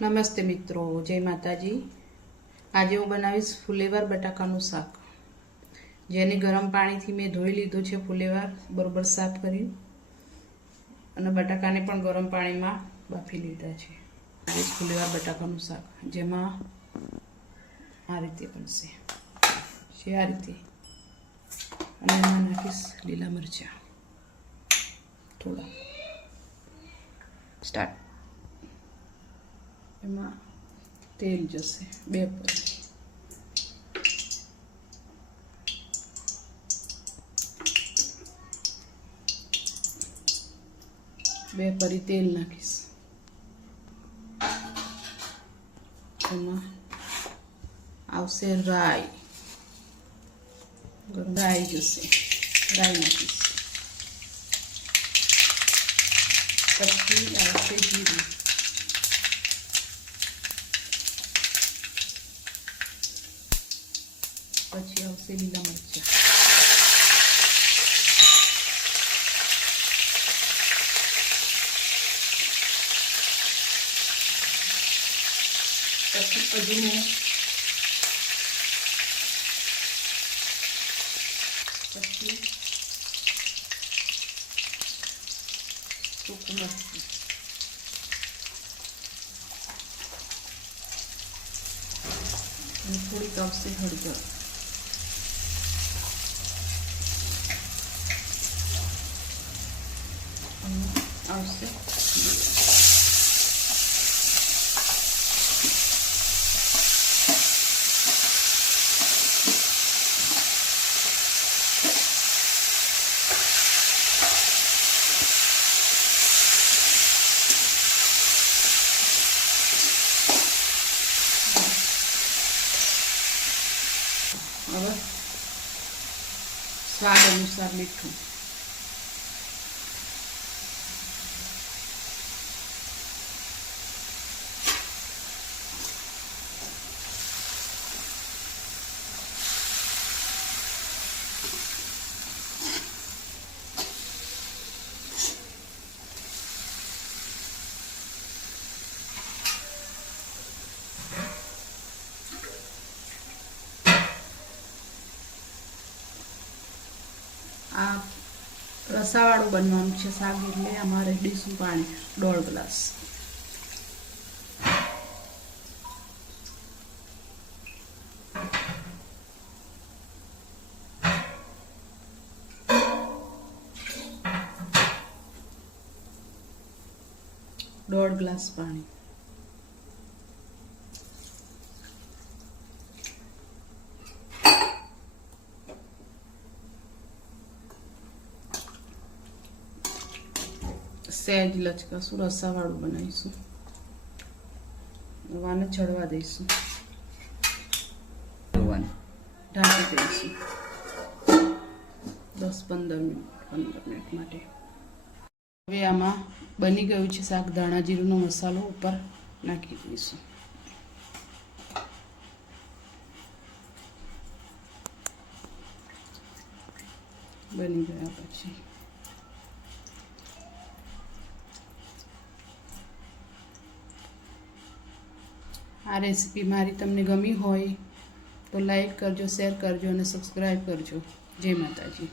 નમસ્તે મિત્રો, જય માતાજી। આજે હું બનાવીશ ફુલેવાર બટાકાનું શાક, જેને ગરમ પાણીથી મેં ધોઈ લીધું છે। ફુલેવાર બરોબર સાફ કરી અને બટાકાને પણ ગરમ પાણીમાં બાફી લીધા છે। આ ફુલેવાર બટાકાનું શાક જેમાં આ રીતે બનશે છે, આ રીતે। અને એમાં નાખીશ લીલા મરચાં થોડા। સ્ટાર્ટ। એમાં તેલ જશે 2 પરી, તેલ નાખીશ। એમાં આવશે રાઈ, રાઈ જશે, રાઈ નાખીશ। પછી આવશે જીરું, પછી આવશે લીલા મરચાં, પછી અજમો, પછી સૂકું મરચું, અને થોડીક આવશે હળદર, આવશે હવે સ્વાદ અનુસાર મીઠું, આ રસાવાળું બનવાનું છે શાક, એટલે અમારે ડીશું પાણી 1.5 ગ્લાસ। દોઢ ગ્લાસ પાણી, સહેજ લચકાશું, રસાવાળું બનાવીશું। આને ચડવા દઈશું, ઢાંકી દઈશું 10-15 મિનિટ માટે। હવે આમાં બની ગયું છે શાક, ધાણા જીરુંનો મસાલો ઉપર નાખી દઈશું। બની ગયા પછી આ રેસીપી મારી તમને ગમી હોય તો લાઈક કરજો, શેર કરજો અને સબસ્ક્રાઈબ કરજો। જય માતાજી।